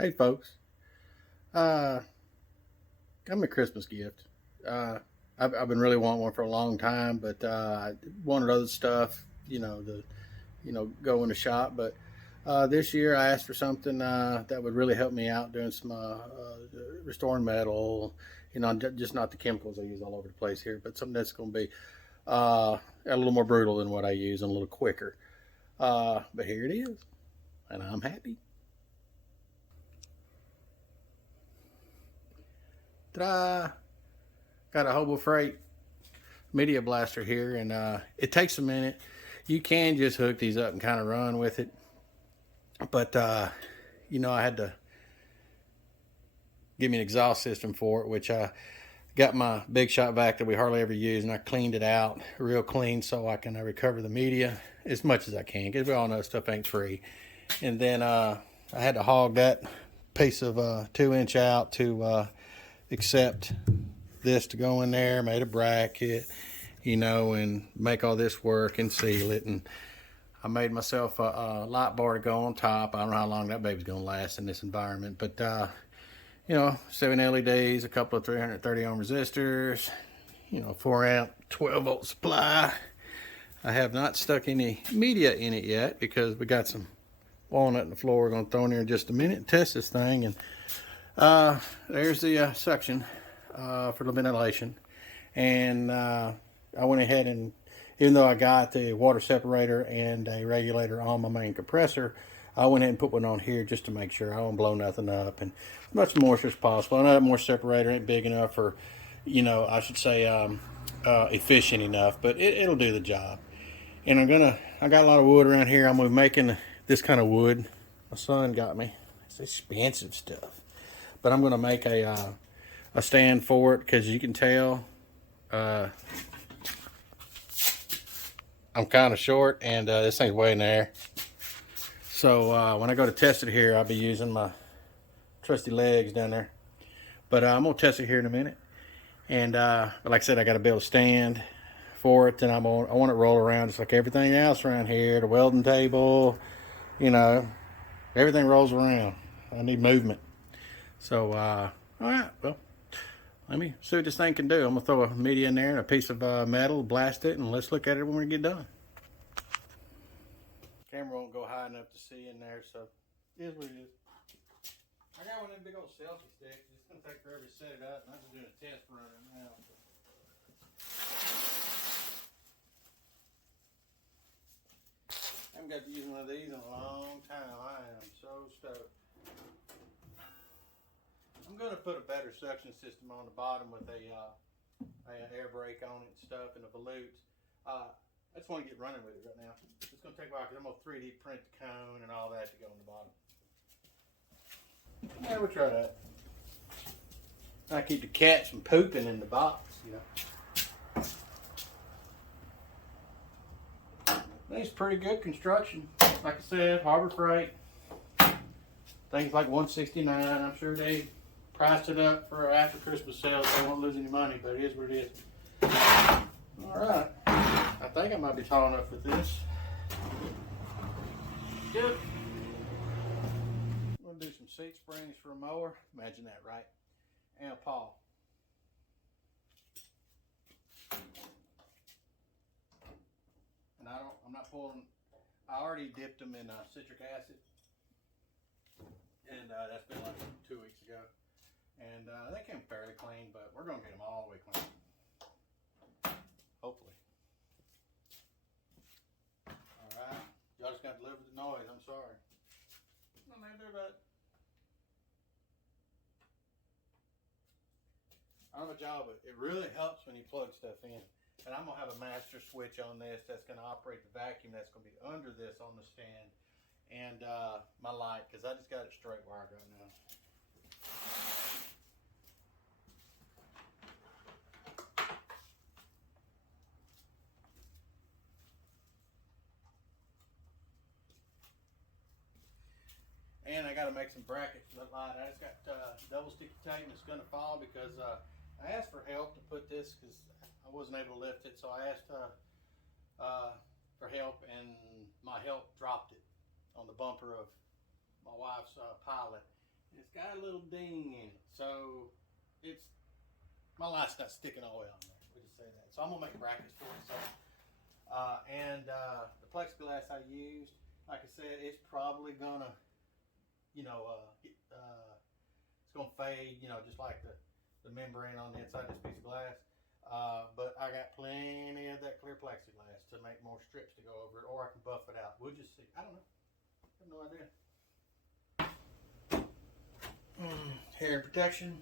Hey folks, uh, got me a Christmas gift. Uh, I've been really wanting one for a long time, but I wanted other stuff, go in the shop. But this year I asked for something that would really help me out doing some restoring metal. Just not the chemicals I use all over the place here, but something that's going to be a little more brutal than what I use and a little quicker. But here it is, and I'm happy. Ta-da! Got a Hobo-freight media blaster here, and it takes a minute. You can just hook these up and kind of run with it, but I had to give me an exhaust system for it, which I got my big shot vac that we hardly ever use, and I cleaned it out real clean so I can recover the media as much as I can, because we all know stuff ain't free. And then I had to hog that piece of 2-inch out to accept this to go in there, made a bracket, and make all this work and seal it. And I made myself a light bar to go on top. I don't know how long that baby's gonna last in this environment, but 7 LEDs, a couple of 330 ohm resistors, 4 amp 12-volt supply. I have not stuck any media in it yet because we got some walnut in the floor we're gonna throw in here in just a minute and test this thing. And there's the suction for the ventilation. And I went ahead and, even though I got the water separator and a regulator on my main compressor, I went ahead and put one on here just to make sure I don't blow nothing up and as much moisture as possible. I know that more separator ain't big enough or, I should say efficient enough, but it'll do the job. And I got a lot of wood around here. I'm gonna be making this kind of wood. My son got me. It's expensive stuff, but I'm gonna make a stand for it because you can tell I'm kind of short, and this thing's way in there. So when I go to test it here, I'll be using my trusty legs down there. But I'm gonna test it here in a minute. And but like I said, I got to build a stand for it, and I want it to roll around just like everything else around here. The welding table, everything rolls around. I need movement. So all right, well, let me see what this thing can do. I'm gonna throw a media in there and a piece of metal, blast it, and let's look at it when we get done. Camera won't go high enough to see in there, so it is what it is. I got one of them big old selfie sticks. It's gonna take forever to set it up, and I'm just doing a test run right now. So. I haven't got to use one of these in a long time. I am so stoked. I'm going to put a better suction system on the bottom with a air brake on it and stuff and the volutes. I just want to get running with it right now. It's going to take a while because I'm going to 3D print the cone and all that to go on the bottom. Yeah, we'll try that. I keep the cats from pooping in the box. It's pretty good construction. Like I said, Harbor-freight. Things like $169. I'm sure they priced it up for after Christmas sales. So they won't lose any money, but it is what it is. All right. I think I might be tall enough with this. Good. I'm going to do some seat springs for a mower. Imagine that, right? And a paw. And I'm not pulling, I already dipped them in citric acid. And that's been like 2 weeks ago. And they came fairly clean, but we're going to get them all the way clean. Hopefully. All right. Y'all just got to live with the noise. I'm sorry. No man, do about it. I don't know about y'all, but it really helps when you plug stuff in. And I'm going to have a master switch on this that's going to operate the vacuum that's going to be under this on the stand. And my light, because I just got it straight wired right now. And I got to make some brackets for that light. I just got double sticky tape and it's going to fall because I asked for help to put this because I wasn't able to lift it. So I asked for help, and my help dropped it on the bumper of my wife's Pilot, It's got a little ding in it, so it's my light's not sticking all the way on there. We'll just say that. So I'm gonna make brackets for it. So, the plexiglass I used, like I said, it's probably gonna, it's gonna fade, just like the membrane on the inside of this piece of glass. But I got plenty of that clear plexiglass to make more strips to go over it, or I can buff it out. We'll just see. I don't know. I have no idea. Hair protection.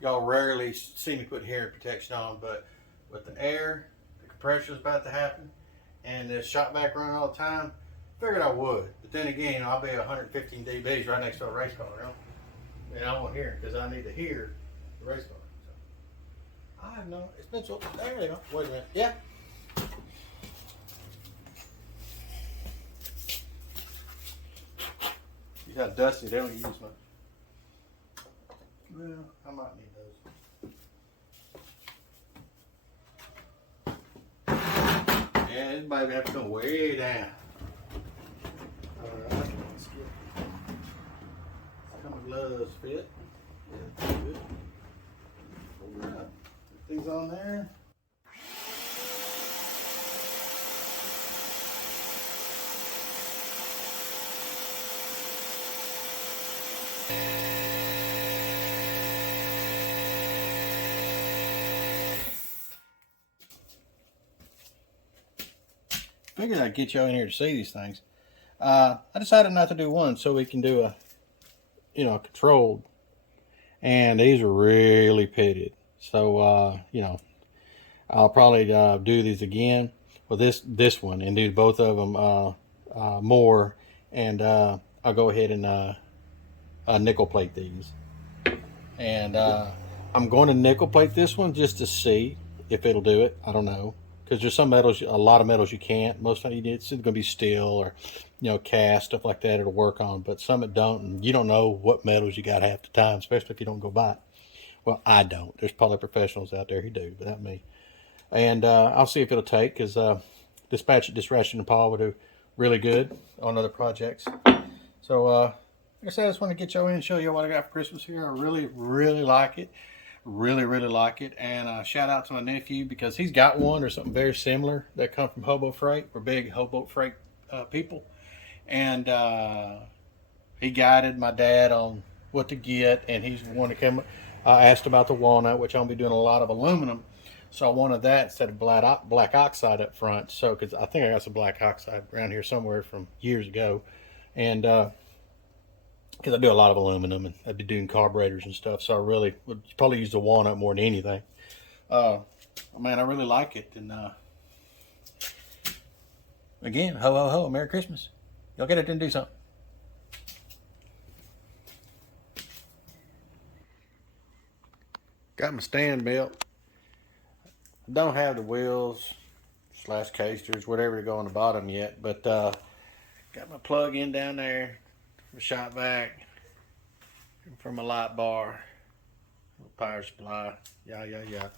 Y'all rarely see me put hair protection on, but with the air, the compressor is about to happen, and the shop vac running all the time, figured I would. But then again, I'll be 115 dBs right next to a race car, and I won't hear it because I need to hear the race car. So I know it's been so. There you go. Wait a minute. Yeah. You got dusty. They don't use much. Well, I might need those. Yeah, this baby have to come way down. Alright, let's get some gloves fit. Yeah, good. Alright, put things on there. Figured I'd get y'all in here to see these things. I decided not to do one so we can do a, controlled. And these are really pitted. So, I'll probably do these again. Well, this one, and do both of them more. And I'll go ahead and nickel plate these. And I'm going to nickel plate this one just to see if it'll do it. I don't know. Because there's some metals, a lot of metals you can't. Most of it's going to be steel or, cast, stuff like that it'll work on. But some it don't, and you don't know what metals you got half the time, especially if you don't go by it. Well, I don't. There's probably professionals out there who do, but not me. And I'll see if it'll take, because Dispatch at Ratchet and Paul will do really good on other projects. So, like I said, I just want to get y'all in and show you what I got for Christmas here. I really, really like it. Really like it. And shout out to my nephew, because he's got one or something very similar that come from Hobo-freight. We're big Hobo-freight people. And he guided my dad on what to get, and he's the one that came. I asked about the walnut, which I'll be doing a lot of aluminum, so I wanted that instead of black oxide up front. So, because I think I got some black oxide around here somewhere from years ago, and because I do a lot of aluminum, and I'd be doing carburetors and stuff, so I really would probably use the walnut more than anything. Man, I really like it. And again, ho ho ho, Merry Christmas. Y'all get it and do something. Got my stand built. I don't have the wheels / casters, whatever to go on the bottom yet, but got my plug in down there, my shop vac, for my light bar, power supply, yeah.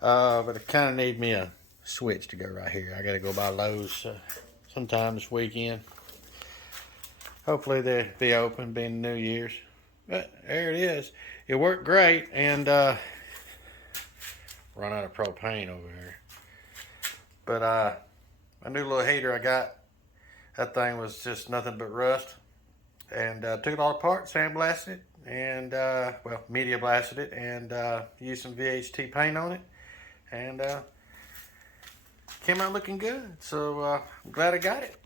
But I kind of need me a switch to go right here. I got to go by Lowe's sometime this weekend. Hopefully they'll be open, being New Year's. But there it is. It worked great, and run out of propane over here. But my new little heater I got, that thing was just nothing but rust. And took it all apart, sandblasted it, and media blasted it, and used some VHT paint on it, and came out looking good. So I'm glad I got it.